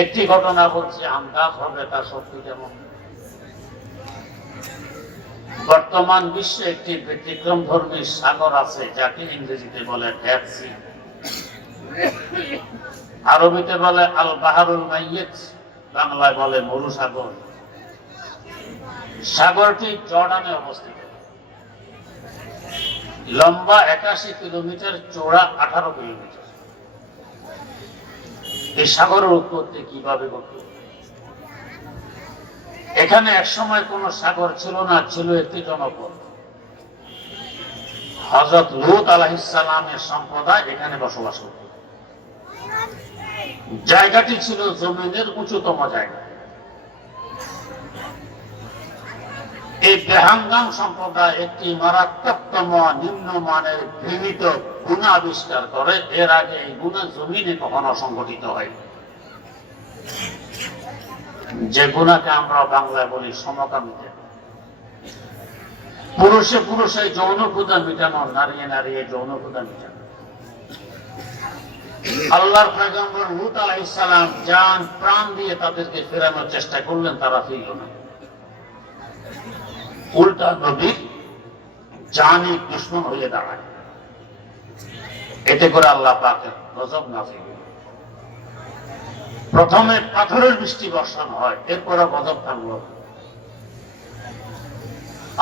একটি ঘটনা বলছে আন্দাজ হবে, তার সত্যি কেমন বর্তমান বিশ্বে একটি ব্যতিক্রম ধর্মী সাগর আছে, যাকে ইংরেজিতে বলে ডেড আরবিতে বলে আল বাহারুল মাইয়েত, বাংলায় বলে মরু সাগর সাগরটি জর্ডানে অবস্থিত। লম্বা একাশি কিলোমিটার চৌড়া আঠারো কিলোমিটার। এই সাগরের উৎপত্তি কীভাবে ঘটল এখানে একসময় কোন সাগর ছিল না, ছিল একটি জনপদ। হজরত লুত আলাহিসালামের সম্প্রদায় এখানে বসবাস করত। জায়গাটি ছিল জমিনের উঁচুতম জায়গা। এই বেহাঙ্গাম সম্প্রদায় একটি মারাত্মকতম নিম্নমানের ঘৃণিত গুণা আবিষ্কার করে। এর আগে এই গুণা জমিনে কখনো সংগঠিত হয় যে গুণাকে আমরা বাংলায় বলি সমকামিতা। পুরুষে পুরুষে যৌন ক্ষুদা মিটানো, নারীয়ে নারীয়ে যৌন ক্ষুদা মিটানো। আল্লাহর পয়গম্বর লুত আলাইহিস সালাম জান, প্রাণ দিয়ে তাদেরকে ফেরানোর চেষ্টা করলেন, তারা ফিরল না। উল্টা নবীর জানি দুশ্মন হয়ে দাঁড়ায়। এতে করে আল্লাহ পাকের গজব নাজিল প্রথমে পাথরের বৃষ্টি বর্ষণ হয়, এরপরে গজব থাকল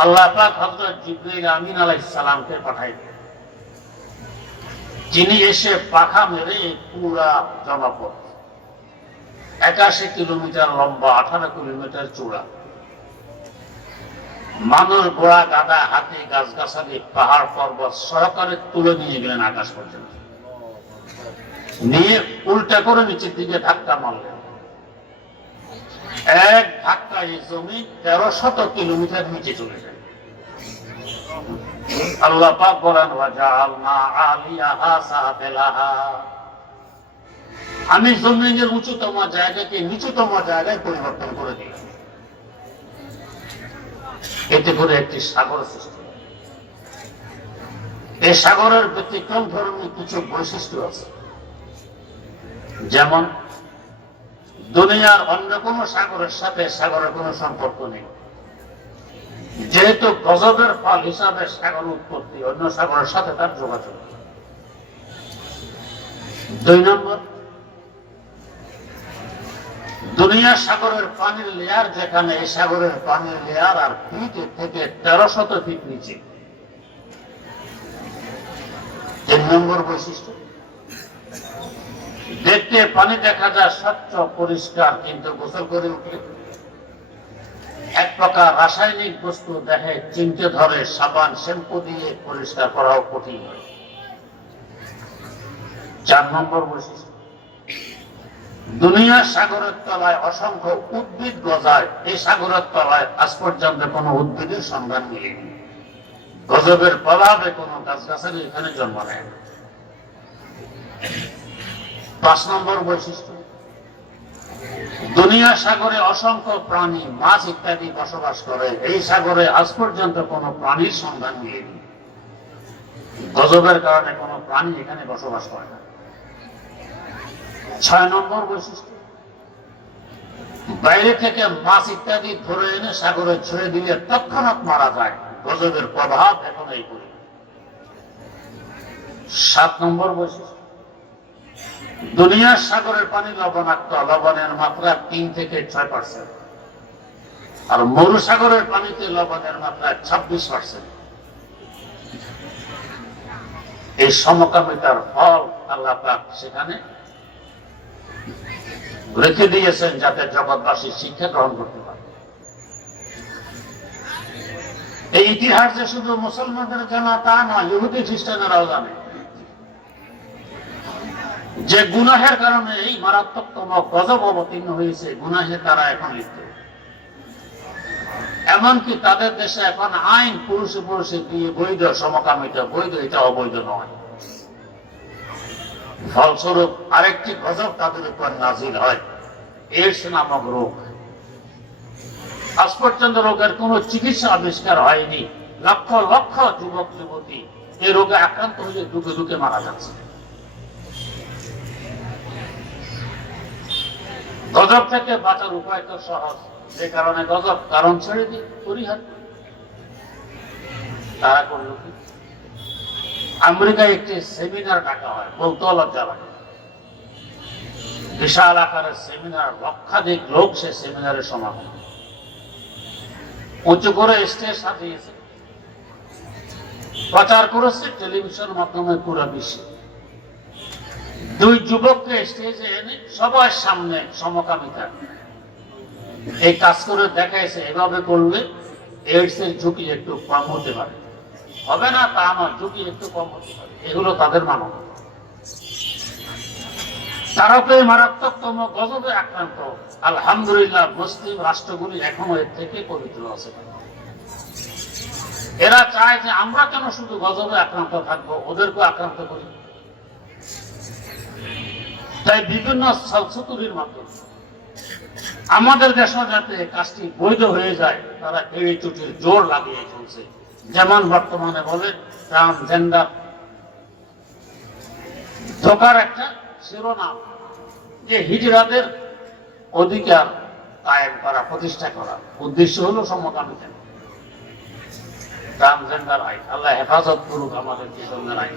আল্লাহ পাক হযরত জিবরাইল আমিন আলাইহিস সালামকে পাঠাইলেন। যিনি এসে পাখা মেরে পুরা জনপদ একাশি কিলোমিটার লম্বা, আঠারো কিলোমিটার চূড়া মানুষ গোড়া গাদা হাতি, গাছগাছালি, পাহাড়, পর্বত সহকারে তুলে নিয়ে গেলেন আকাশ পর্যন্ত। নিয়ে উল্টা করে নিচের দিকে ধাক্কা মারলেন। এক ধাক্কা এই জমি তেরো শত কিলোমিটার নিচে চলে যায়। আল্লাহ পাক বলেন আমি জমিনের উঁচুতম জায়গাকে নিচুতম জায়গায় পরিবর্তন করে দিলাম। এতে করে একটি সাগর সৃষ্টি এই সাগরের ব্যতিক্রম ধরনের কিছু বৈশিষ্ট্য আছে। যেমন, দুনিয়ার অন্য কোন সাগরের সাথে সাগরের কোনো সম্পর্ক নেই। যেহেতু গজবের ফল হিসাবে সাগর উৎপত্তি, অন্য সাগরের সাথে তার যোগাযোগ। দুই নম্বর দুনিয়ার সাগরের পানির লেয়ার যেখানে এই সাগরের পানির লেয়ার আর ফিট থেকে তেরো শত ফিট নিচে। তিন নম্বর বৈশিষ্ট্য। দেখতে পানি দেখা যায় স্বচ্ছ, পরিষ্কার, কিন্তু গোসল করে উঠলে এক প্রকার রাসায়নিক বস্তু দেখে চিনতে ধরে, সাবান, শ্যাম্পু দিয়ে পরিষ্কার করাও কঠিন হয়। চার নম্বর বৈশিষ্ট্য। দুনিয়ার সাগরের তলায় অসংখ্য উদ্ভিদ গজায়। এই সাগরের তলায় আজ পর্যন্ত কোনো উদ্ভিদের সন্ধান মিলেনি গজবের প্রভাবে কোনো গাছগাছালি এখানে জন্ম নেয় পাঁচ নম্বর বৈশিষ্ট্য। দুনিয়া সাগরে অসংখ্য প্রাণী, মাছ ইত্যাদি বসবাস করে। এই সাগরে আজ পর্যন্ত কোনো প্রাণীর সন্ধান মিলেনি গজবের কারণে কোনো প্রাণী এখানে বসবাস করে না। ছয় নম্বর বৈশিষ্ট্য। বাইরে থেকে মাছ ইত্যাদি ধরে এনে সাগরে ছেড়ে দিলে তৎক্ষণাৎ মারা যায়। গজবের প্রভাব এখন এই করি সাত নম্বর বৈশিষ্ট্য। দুনিয়ার সাগরের পানি লবণাক্ত, লবণের মাত্রা তিন থেকে ছয় পার্সেন্ট আর মরুসাগরের পানিতে লবণের মাত্রা ছাব্বিশ পার্সেন্ট এই সমকামিতার ফল আল্লাহ সেখানে রেখে দিয়েছেন যাতে জগৎবাসী শিক্ষা গ্রহণ করতে পারে। এই ইতিহাস যে শুধু মুসলমানদের জানা তা নয়, ইহুদি খ্রিস্টানেরাও জানে। যে গুনাহের কারণে এই মারাত্মকতম গজব অবতীর্ণ হয়েছে গুনাহে তারা এখন লিপ্ত এমনকি তাদের দেশে এখন আইন পুরুষে পুরুষে দিয়ে বৈধ, সমকামিতা বৈধ, এটা অবৈধ নয়। ফলস্বরূপ আরেকটি গজব তাদের উপর নাজিল হয়। এইডস নামক রোগ। আজ পর্যন্ত রোগের কোন চিকিৎসা আবিষ্কার হয়নি। লক্ষ লক্ষ যুবক, যুবতী এই রোগে আক্রান্ত হয়ে দুকে দুকে মারা যাচ্ছে। গজব থেকে বাঁচার উপায় তো সহজ। যে কারণে গজব কারণ ছেড়ে দিই পরিহার তারা করল আমেরিকায় একটি সেমিনার ডাকা হয় লজ্জা লাগে বিশাল আকারের সেমিনার, লক্ষাধিক লোক সে সেমিনারে সমাগম উঁচু করে স্টেজ সাজিয়েছে। প্রচার করেছে টেলিভিশন মাধ্যমে পুরো বিশ্বে। দুই যুবককে স্টেজে এনে সবার সামনে সমকামিতা এই কাজ করে দেখাইছে, এভাবে করলে এইডস এর ঝুঁকি একটু কম হতে পারে। হবে না, তা নয়। ঝুঁকি একটু কম হতে এগুলো তাদের মানব। তারা তো মারাত্মকতম গজবে আক্রান্ত। আলহামদুলিল্লাহ, মুসলিম রাষ্ট্রগুলি এখনও এর থেকে পবিত্র আছে। এরা চায় যে আমরা কেন শুধু গজবে আক্রান্ত থাকব? ওদেরকে আক্রান্ত করি। তাই বিভিন্ন মাধ্যমে আমাদের দেশে যাতে কাজটি বৈধ হয়ে যায়, তারা এই চুটির জোর লাগিয়ে চলছে। যেমন বর্তমানে বলে ট্রান্সজেন্ডার ধোকার একটা শিরোনাম, যে হিজড়াদের অধিকার কায়েম করা, প্রতিষ্ঠা করা। উদ্দেশ্য হলো সমকামিতা ট্রান্সজেন্ডার আইন আল্লাহ হেফাজত করুক আমাদের কি ধরনের আইন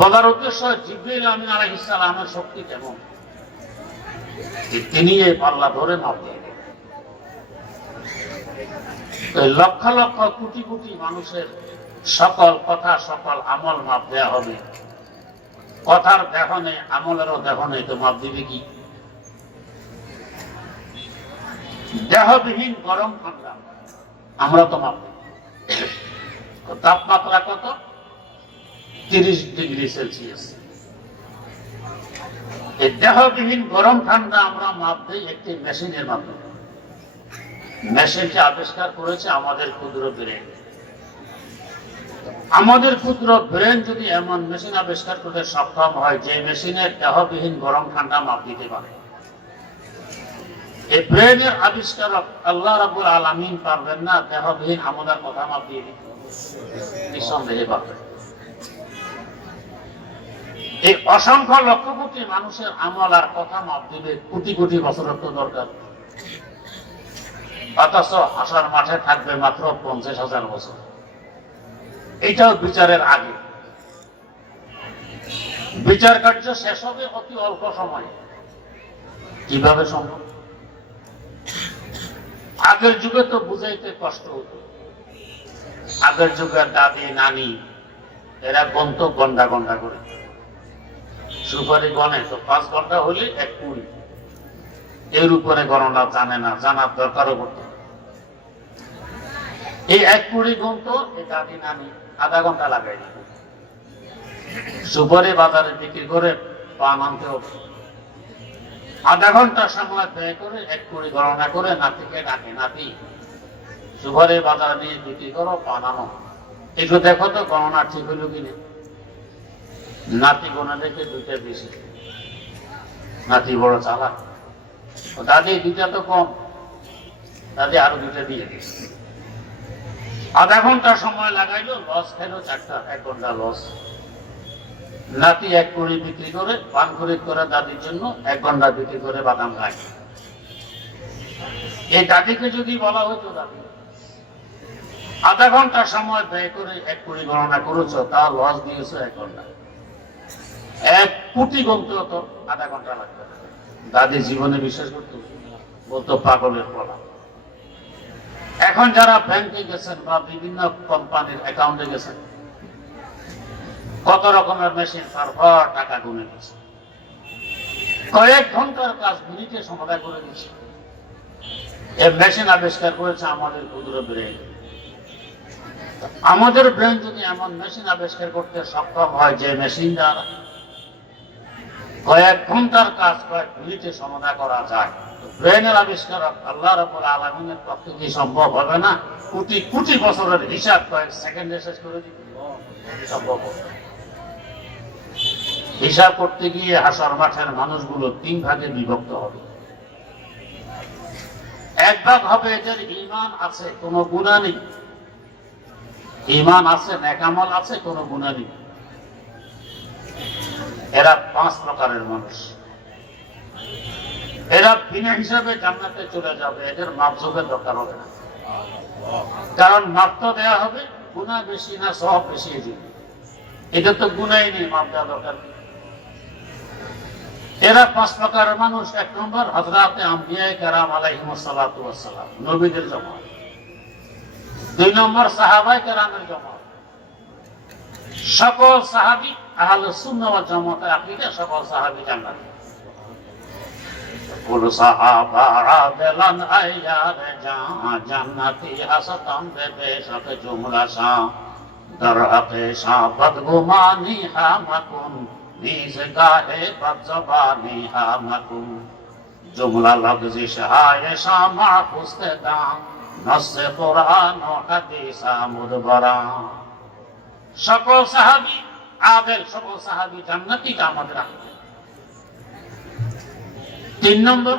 বলার উদ্দেশ্য জিব্রিল আমিন সালামের শক্তি কেমন? তিনি এই পাল্লা ধরে মাপ দিয়ে লক্ষ লক্ষ কোটি কোটি মানুষের সকল কথা, সকল আমল মাপ দেয়া হবে। কথার দেহনে, আমলেরও দেহনে তো মাপ দিবে কি? দেহবিহীন গরম ঠান্ডা আমরা তো মাপ তাপমাত্রা কত? তিরিশ ডিগ্রি সেলসিয়াস। দেহবিহীন গরম ঠান্ডা আমরা মাপ দিই একটি মেশিনের মাধ্যমে। মেশিনকে আবিষ্কার করেছে আমাদের ক্ষুদ্র ব্রেন। আমাদের ক্ষুদ্র ব্রেন যদি এমন মেশিন আবিষ্কার করতে সক্ষম হয়, যে মেশিনের দেহবিহীন গরম ঠান্ডা মাপ দিতে পারে। এই ব্রেনের আবিষ্কারক আল্লাহ রাবুল আলমিন পারবেন না দেহবিহীন আমাদের কথা মাপ দিয়ে নিঃসন্দেহে পারবেন। এই অসংখ্য লক্ষ কোটি মানুষের আমল আর কথা মাপ দিবে কোটি কোটি বছরের তো দরকার। অথচ হাসার মাঠে থাকবে মাত্র পঞ্চাশ হাজার বছর। এটাও বিচারের আগে। বিচার কার্য শেষ হবে অতি অল্প সময়। কীভাবে সম্ভব? আগের যুগে তো বুঝাইতে কষ্ট হতো। আগের যুগের দাদি, নানি, এরা গন্ত গন্ডা গন্ডা করে। সুপারি গণে তো পাঁচ ঘণ্টা হলে এক কুড়ি। এর উপরে গণনা জানে না, জানার দরকারও না। এই এক কুড়ি তো এই দাদি নানি আধা ঘণ্টা লাগাই সুপারি বাজারে বিক্রি করে পান আনতে আধা ঘণ্টা সময় ব্যয় করে এক কুড়ি গণনা করে নাতিকে ডাকে, নাতি, সুপারি বাজারে নিয়ে বিক্রি করো পান আনো একটু দেখো তো গণনা ঠিক হইল কিনা নাতি গোনা দেখে দুইটা বেশি। নাতি বড় চালা দাদি, দুইটা তো কম। দাদি আরও দুইটা দিয়ে দিয়েছে। আধা ঘণ্টা সময় লাগাইলো লস খাইলো চারটা, এক ঘণ্টা লস নাতি এক কুড়ি বিক্রি করে পান খরিদ করে দাদির জন্য এক ঘণ্টা বিক্রি করে বাদাম খায়। এই দাদিকে যদি বলা হতো, দাদি, আধা ঘণ্টা সময় ব্যয় করে এক কুড়ি গণনা করেছ, তা লস দিয়েছ এক ঘণ্টা। এক কোটি গন্ত আধা ঘণ্টা লাগবে দাদি জীবনে বিশ্বাস করতো বলতো পাগলের বলা এখন যারা ব্যাংকে গেছেন বা বিভিন্ন কোম্পানির অ্যাকাউন্টে গেছেন, কত রকমের মেশিন তারপর টাকা গুনে দিচ্ছে কয়েক ঘণ্টার কাজ মিনিটে সমাধান করে দিচ্ছে মেশিন আবিষ্কার করেছে আমাদের ক্ষুদ্র ব্রেন। আমাদের ব্রেন যদি এমন মেশিন আবিষ্কার করতে সক্ষম হয়, যে মেশিন দ্বারা কয়েক ঘণ্টার কাজ কয়েক মিনিটে সমাধা করা যায় ব্রেনের আবিষ্কারক আল্লাহ রবুল আলমিনের পক্ষে কি সম্ভব হবে না? কোটি কোটি বছরের হিসাব কয়েক সেকেন্ডে শেষ করে দিবে। সম্ভব হিসাব করতে গিয়ে হাসার মাঠের মানুষগুলো তিন ভাগে বিভক্ত হবে। এক ভাগ হবে এদের ইমান আছে, কোনো গুণা নেই। ইমান আছে, নেকামল আছে, কোনো গুণা নেই। এরা পাঁচ প্রকারের মানুষ। এরা বিনা হিসাবে জান্নাতে চলে যাবে, এদের মাপজোকের দরকার হবে না। কারণ মাপ তো দেওয়া হবে, গুণা বেশি না সব বেশি দিবে এটা তো গুণাই নেই মাপ দেওয়া দরকার। এরা পাঁচ প্রকার মানুষ, এক নম্বর হজরাতে আম্বিয়াই কারাম আলাইহিমসালাম নবীদের জমা দুই নম্বর সাহাবাই কারামের জমা সকল সাহাবি আহলে সুন্নাহ ওয়াল জামাতে আকীদা সকল সাহাবি জান্নাত। কুল সাহাবারা বেলান আইয়ার জান্নাতি হাসতাম বেবে সাথে জুমরা সা در حق شاہ بدگمانی ہا مکن نیز گاہے بد زبانی ہا مکن جملہ لفظ شہائے شاہ محفوظ دا نص قرآن و حدیثہ مدبرا সকল সাহাবি আবেল সকল সাহাবি জান্নাতি কামত রাখবে তিন নম্বর,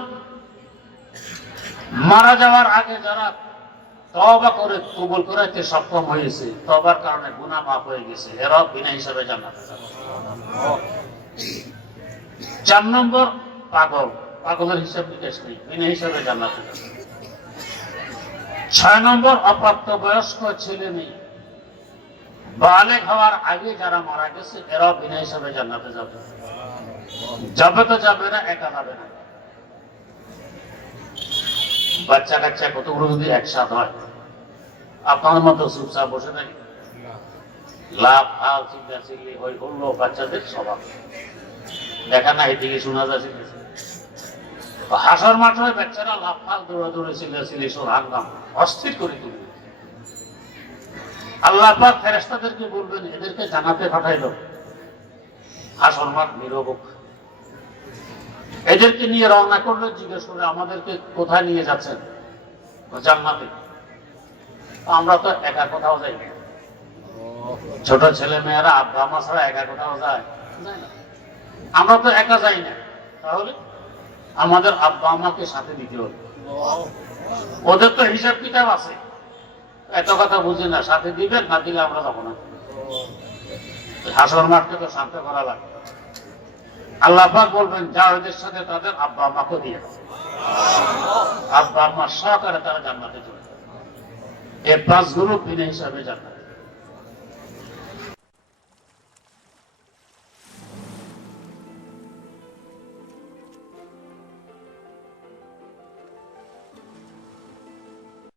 মারা যাওয়ার আগে যারা তবা করে কবুল করাইতে সক্ষম হয়েছে তবার কারণে গুনাহ মাফ হয়ে গেছে। এরাও বিনা হিসাবে যাবে চার নম্বর, পাগল। পাগলের হিসাব নিকেশ নেই, বিনা হিসাবে যাবে ছয় নম্বর, অপ্রাপ্ত বয়স্ক ছেলে মেয়ে। বালেক হওয়ার আগে যারা মারা গেছে, এরাও বিনা হিসাবে জান্নাতে যাবে। যাবে তো যাবে না, একা যাবে না। বাচ্চা কাচ্চা কতগুলো যদি একসাথ হয়? আপনার মতো চুপচাপ বসে থাকি। লাভ, হাল চিন্তা চিল্লি ওই হলো বাচ্চাদের স্বভাব। দেখা না এদিকে শোনা যাচ্ছে। হাসার মাঠ হয় বাচ্চারা লাভ ফাল দৌড়া দৌড়ে চিল্লা চিল্লি সব হাঙ্গাম। অস্থির করে তুলবে আল্লাহ ফেরেস্তাদেরকে বলবেন, এদেরকে জানাতে পাঠাইল। হাসর মাঠ নিরবক এদেরকে নিয়ে রওনা করলে জিজ্ঞেস করে আমাদেরকে কোথায় নিয়ে যাচ্ছেন? জান্নাতে। আমরা তো একা কোথাও যাই ছোট ছেলে মেয়েরা, আব্বা ছাড়া একা কোথাও যায় আমরা তো একা যাই না তাহলে আমাদের আব্বা আমাকে সাথে দিতে হবে। ওদের তো হিসাব কিতাব আছে। এত কথা বুঝি না, সাথে দিবেন না দিলে আমরা যাব না। হাসর মাঠকে তো শান্ত করা লাগবে। আল্লাহ বলবেন যা ওদের সাথে তাদের আব্বা আম্মাকে দিয়ে। আব্বা আম্মা সহকারে তারা জান্নাতে চলে যাবে। এই পাঁচ গ্রুপ বিনা হিসাবে জান্নাত